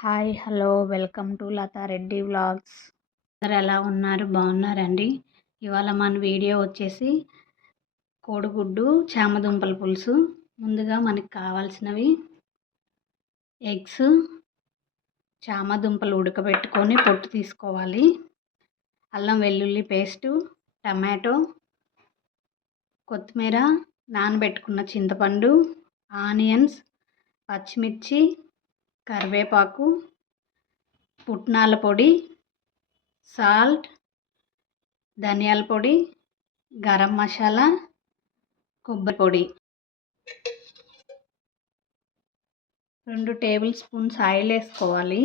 Hi hello welcome to Latha Reddy vlogs. అందరు ఎలా ఉన్నారు? బాగున్నారండి. ఇవాళ మన వీడియో వచ్చేసి కోడిగుడ్డు చామదుంపల పులుసు. ముందుగా మనకి కావాల్సినవి ఎగ్స్, చామదుంపలు ఉడకబెట్టుకొని పొట్టు తీసుకోవాలి, అల్లం వెల్లుల్లి పేస్టు, టమాటో, కొత్తిమీర, నానబెట్టుకున్న చింతపండు, ఆనియన్స్, పచ్చిమిర్చి, కరివేపాకు, పుట్నాల పొడి, సాల్ట్, ధనియాల పొడి, గరం మసాలా, కొబ్బరి పొడి, 2 టేబుల్ స్పూన్స్ ఆయిల్ వేసుకోవాలి.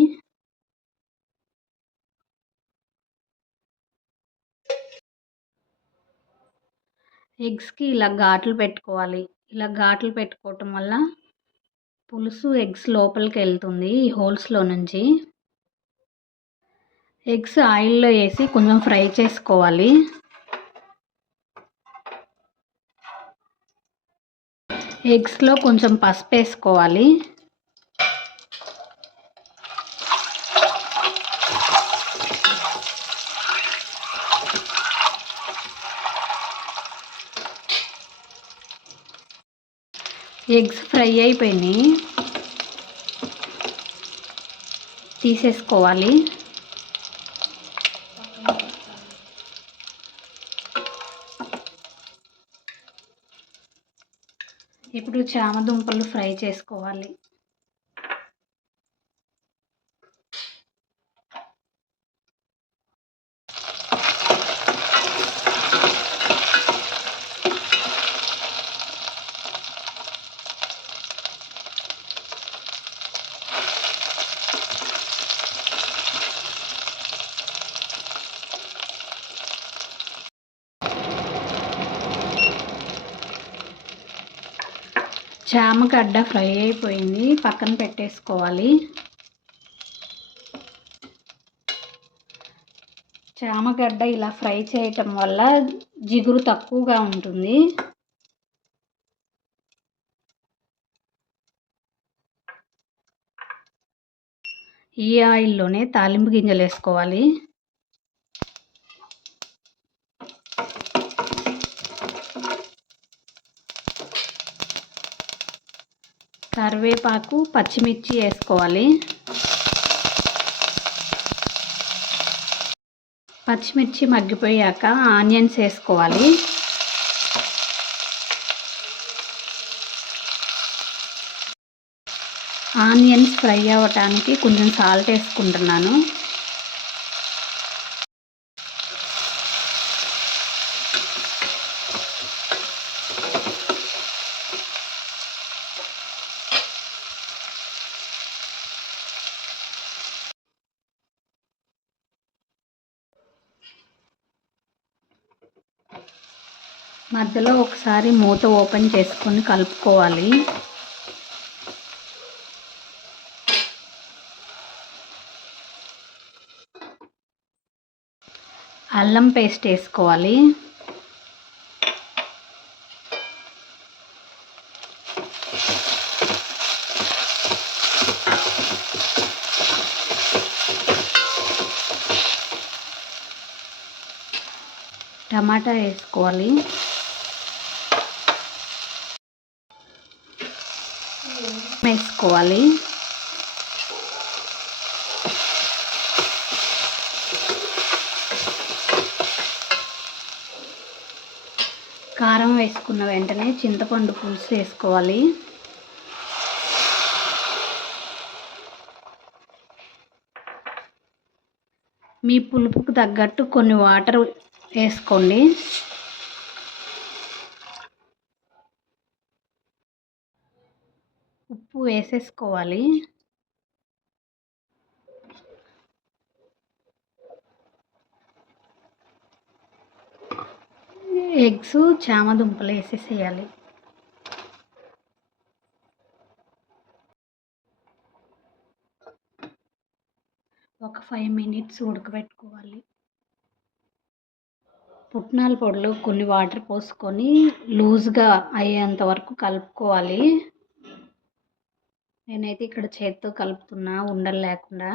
ఎగ్స్కి ఇలా ఘాట్లు పెట్టుకోవాలి. ఇలా ఘాట్లు పెట్టుకోవటం వల్ల పులుసు ఎగ్స్ లోపలికి వెళ్తుంది ఈ హోల్స్లో నుంచి. ఎగ్స్ ఆయిల్లో వేసి కొంచెం ఫ్రై చేసుకోవాలి. ఎగ్స్లో కొంచెం పసుపు వేసుకోవాలి. ఎగ్స్ ఫ్రై అయిపోయినాయి, తీసేసుకోవాలి. ఇప్పుడు చామదుంపలు ఫ్రై చేసుకోవాలి. చామగడ్డ ఫ్రై అయిపోయింది, పక్కన పెట్టేసుకోవాలి. చామగడ్డ ఇలా ఫ్రై చేయటం వల్ల జిగురు తక్కువగా ఉంటుంది. ఈ ఆయిల్లోనే తాలింపు గింజలు వేసుకోవాలి. కరివేపాకు, పచ్చిమిర్చి వేసుకోవాలి. పచ్చిమిర్చి మగ్గిపోయాక ఆనియన్స్ వేసుకోవాలి. ఆనియన్స్ ఫ్రై అవ్వటానికి కొంచెం సాల్ట్ వేసుకుంటున్నాను. మధ్యలో ఒకసారి మూత ఓపెన్ చేసుకొని కలుపుకోవాలి. అల్లం పేస్ట్ వేసుకోవాలి. టమాటా వేసుకోవాలి. వేసుకోవాలి. కారం వేసుకున్న వెంటనే చింతపండు పులుసు వేసుకోవాలి. మీ పులుపుకు తగ్గట్టు కొన్ని వాటర్ వేసుకోండి. ఉప్పు వేసేసుకోవాలి. ఎగ్స్, చామదుంపలు వేసేసేయాలి. ఒక 5 మినిట్స్ ఉడకబెట్టుకోవాలి. పుట్నాల పొడిలో కొన్ని వాటర్ పోసుకొని లూజ్గా అయ్యేంత వరకు కలుపుకోవాలి. నేనైతే ఇక్కడ చేత్తో కలుపుతున్నా ఉండలు లేకుండా.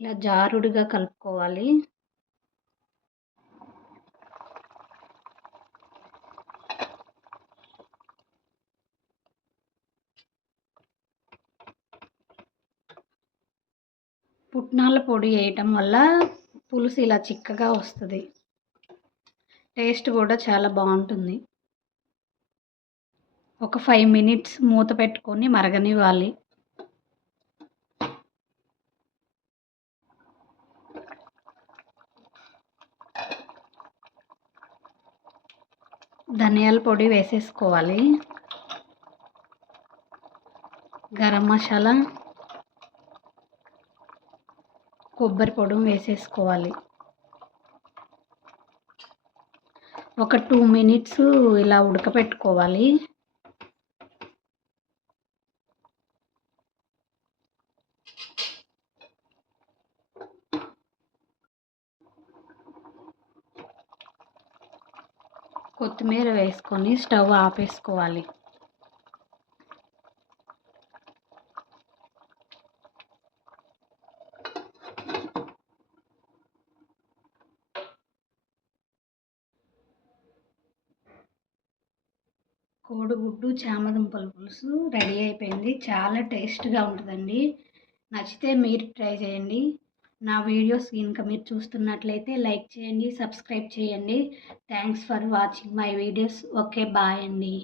ఇలా జారుడుగా కలుపుకోవాలి. పుట్నాల పొడి వేయటం వల్ల పులుసు ఇలా చిక్కగా వస్తుంది. టేస్ట్ కూడా చాలా బాగుంటుంది. ఒక 5 మినిట్స్ మూత పెట్టుకొని మరగనివ్వాలి. ధనియాల పొడి వేసేసుకోవాలి. గరం మసాలా, కొబ్బరి పొడి వేసేసుకోవాలి. ఒక 2 మినిట్స్ ఇలా ఉడకపెట్టుకోవాలి. కొత్తిమీర వేసుకొని స్టవ్ ఆపేసుకోవాలి. కోడిగుడ్డు చామదుంపల పులుసు రెడీ అయిపోయింది. చాలా టేస్ట్గా ఉంటుందండి. నచ్చితే మీరు ట్రై చేయండి. నా వీడియోస్ కనుక మీరు చూస్తున్నట్లయితే లైక్ చేయండి, సబ్స్క్రైబ్ చేయండి. Thanks for watching my videos. Okay, bye అండి.